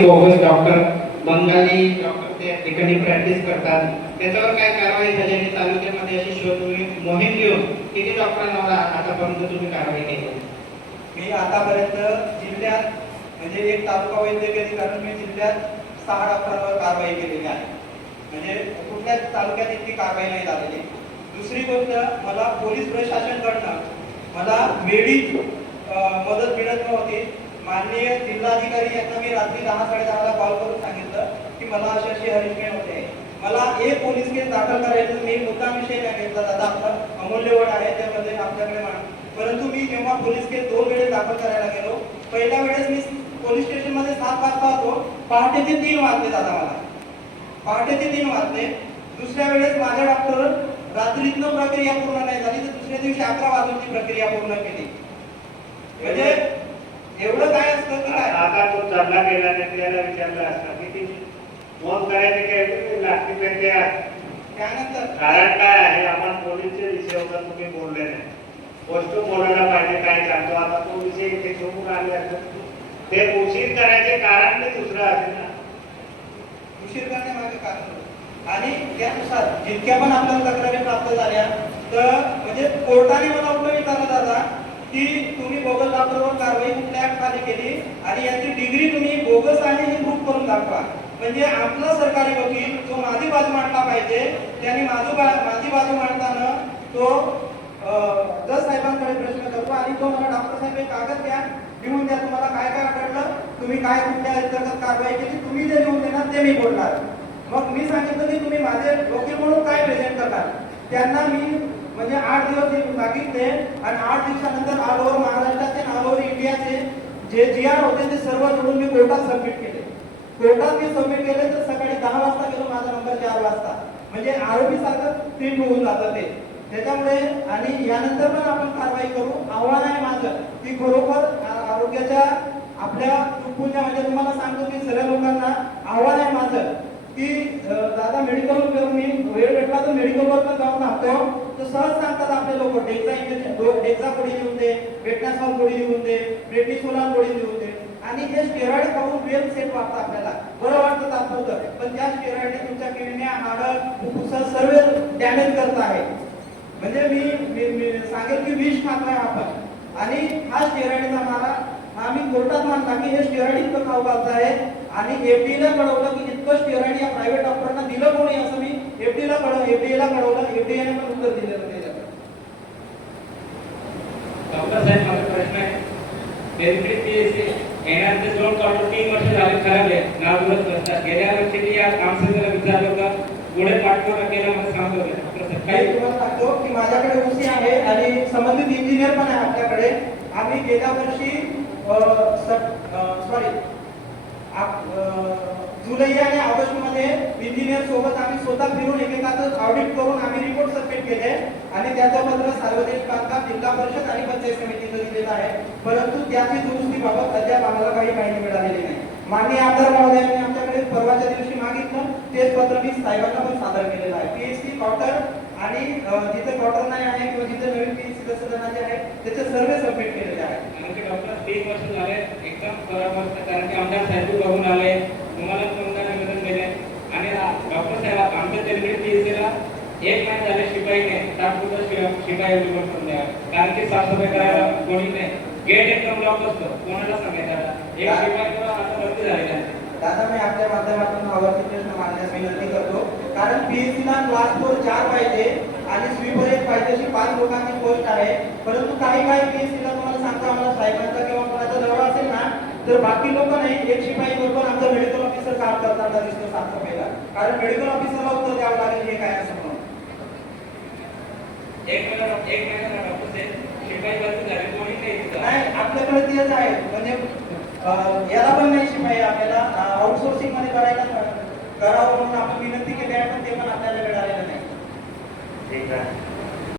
Bogus doctor Bengali doctor त्या ठिकाणी practice करतात, त्याच्यावर काय कारवाई झाली आणि तालुक्यामध्ये अशी शोध मोहीम घेऊन किती डॉक्टरांवर आतापर्यंत तुम्ही कारवाई केली? मी आतापर्यंत जिल्ह्यात म्हणजे एक तालुका वैद्यकीय अधिकारी मी जिल्ह्यात 6 डॉक्टरांवर कारवाई केलेली आहे. म्हणजे कुठल्याच तालुक्यात इतकी कारवाई नाही झालेली. दुसरी गोष्ट, मला पोलीस प्रशासनाकडनं मला वेळीच मदत मिळत नव्हती. माननीय जिल्हाधिकारी यांना मी रात्री 10-10:30 ला कॉल करून सांगितलं की मला अशी हरिशमेंट होते. मला एक पोलीस केस दाखल करायचं, मी मुद्दाम विषय नाही घेतला, दादा आपला अमूल्य वड आहे त्यामध्ये आपल्याकडे परंतु मी जेव्हा पोलीस केस 2 वेळेस दाखल करायला गेलो, पहिल्या वेळेस मी पोलीस स्टेशन मध्ये 7 वाजता होतो, पहाटेचे 3 वाजले दादा मला, पहाटेचे 3 वाजले. दुसऱ्या वेळेस माझ्या डॉक्टर रात्रीतनं प्रक्रिया पूर्ण नाही झाली तर दुसऱ्या दिवशी 11 वाजून ती प्रक्रिया पूर्ण केली. म्हणजे एवढं काय असतं की काय आता तो चढला गेला नाही त्याला विचारलं असतं की ती नोंद करायची काय लागते त्यानंतर कारण काय आहे, आपण पोलीसचे विषयावर तुम्ही बोलले नाही, गोष्ट बोलायला पाहिजे काय सांगतो. आता तो विषय इथे घेऊन आले असं ते उशीर करायचे कारण ते दुसरं असेल ना, उशीर करण्यामागे कारण. आणि त्यानुसार जितक्या पण आपल्याला तक्रारी प्राप्त झाल्या तर म्हणजे कोर्टाने मला उलट विचारलं दादा की तुम्ही बोगस डॉक्टरवर कारवाई कुठल्या खाली केली आणि याची डिग्री तुम्ही बोगस आहे हे प्रूफ करून दाखवा. म्हणजे आपला सरकारी वकील जो माझी बाजू मांडला पाहिजे त्याने माझी बाजू मांडताना तो जज साहेबांकडे प्रश्न करतो आणि तो मला डॉक्टर साहेब एक कागद द्या, लिहून द्या तुम्हाला काय काय आढळलं, तुम्ही काय कुठल्या अंतर्गत कारवाई केली, तुम्ही जे लिहून देणार ते मी बोलणार. मग मी सांगितलं की तुम्ही माझे वकील म्हणून काय प्रेझेंट करणार. त्यांना मी म्हणजे 8 दिवस मागितले आणि 8 दिवसानंतर ऑल ओव्हर महाराष्ट्राचे ऑल ओव्हर इंडियाचे जे GR होते ते सर्व जोडून मी कोर्टात सबमिट केले. कोर्टात मी सबमिट केले तर सकाळी 10 वाजता गेलो, माझा नंबर 4 वाजता. म्हणजे आरोपी सारखं ट्रीट होऊन जातं ते. त्याच्यामुळे आणि यानंतर पण आपण कारवाई करू. आव्हान आहे माझं की खरोखर आरोग्याच्या आपल्या चुकूनच्या म्हणजे तुम्हाला सांगतो की सर्व लोकांना आव्हान आहे माझं की दादा मेडिकलवर करून मी वेळ भेटला तर मेडिकलवर पण जाऊन राहतो तर सहज सांगतात आपले लोक डेक्झा इंजेक्शन, डेक्झा गोळी लिहून दे, बेटनासॉल गोळी लिहून दे, प्रेटिसोलान गोळी लिहून दे. आणि हे स्टेरॉइड खाऊन वेल सेट वाटतं आपल्याला, बरं वाटतं तात्पुरतं, पण त्या स्टेरॉइडने तुमच्या किडन्या, हाडं, फुफ्फुस सर्व डॅमेज करत आहे. म्हणजे मी सांगेल की विष खातोय आपण आणि हा स्टेरॉइडचा मारा आम्ही कोर्टात मानला की हे स्टेरॉइड इतकं खाऊ घालत आहे आणि FDA ला कळवलं की इतकं स्टेरॉइड या प्रायव्हेट डॉक्टरांना दिलं कोणी असं मी FDA ला कळवलं. FDA ने पण उत्तर दिलेलं त्याच्यात. डॉक्टर साहेब माझा प्रश्न आहे, येणारे जवळ क्वार्टर 3 वर्ष झाले खराब आहे, नादुरुस्त असतात. गेल्या वर्षी या काउन्सिलरला विचारलं होतं, पुढे पाठपुरावा केला मला सांगतो. काही तुम्हाला सांगतो की माझ्याकडे UC आहे आणि संबंधित इंजिनियर पण आहे आपल्याकडे. आम्ही गेल्या वर्षी जुलै आणि ऑगस्ट मध्ये इंजिनियर सोबत आम्ही स्वतः फिरून एकेकाचं ऑडिट करून आम्ही रिपोर्ट सबमिट केले आणि त्याचं पत्र सार्वजनिक बांधकाम जिल्हा परिषद आणि पंचायत समितीला दिलेलं आहे. परंतु त्याची दुरुस्तीबाबत अद्याप आम्हाला काही माहिती मिळालेली नाही. माननीय आमदार महोदयांनी आमच्याकडे परवाच्या दिवशी मागितलं, तेच पत्र मी साहेबांना पण सादर केलेलं आहे. PhD क्वार्टर आणि जिथे क्वार्टर नाही आहे किंवा जिथे नवीन PhD सदस्य आहे त्याचे सर्वे सबमिट केलेले आहेत. म्हणजे डॉक्टर 3 वर्ष झाले एकदम खराब असतं, कारण की आमदार साहेब बघून आले, तुम्हाला कोणता निवेदन दिले आणि डॉक्टर साहेब आमच्या तेलगडी PhD ला 1 महिना झाले शिपाईने तात्पुरतं शिपाई रिपोर्ट करून द्या, कारण की साफसफाई करायला कोणी नाही, गेट एकदम लॉक असतो, कोणाला सांगायचं. एक शिपाई आता भरती झालेला आहे. दादा मी आपल्या माध्यमातून आवडती प्रश्न मांडण्यास विनंती करतो, कारण PhD ला क्लास 4 4 पाहिजे आणि स्वीपर 1 पाहिजे अशी 5 लोकांची पोस्ट आहे. परंतु काही PhD ला तुम्हाला सांगतो आम्हाला साहेबांचा किंवा कोणाचा दौरा असेल ना तर बाकी लोक नाही, एक शिपाई बरोबर आमचा मेडिकल ऑफिसर काम करताना दिसतो साफसफाईला, कारण मेडिकल ऑफिसरला उत्तर द्यावं लागेल हे काय असं म्हणून. एक महिना डॉक्टर शिपाई भरती झाली, कोणी नाही आपल्याकडे तेच आहे. म्हणजे याला पण नाही शिपाई, आपल्याला आउटसोर्सिंग मध्ये करावं म्हणून आपण विनंती केली आहे पण ते पण आपल्याला मिळालेलं नाही. ठीक आहे.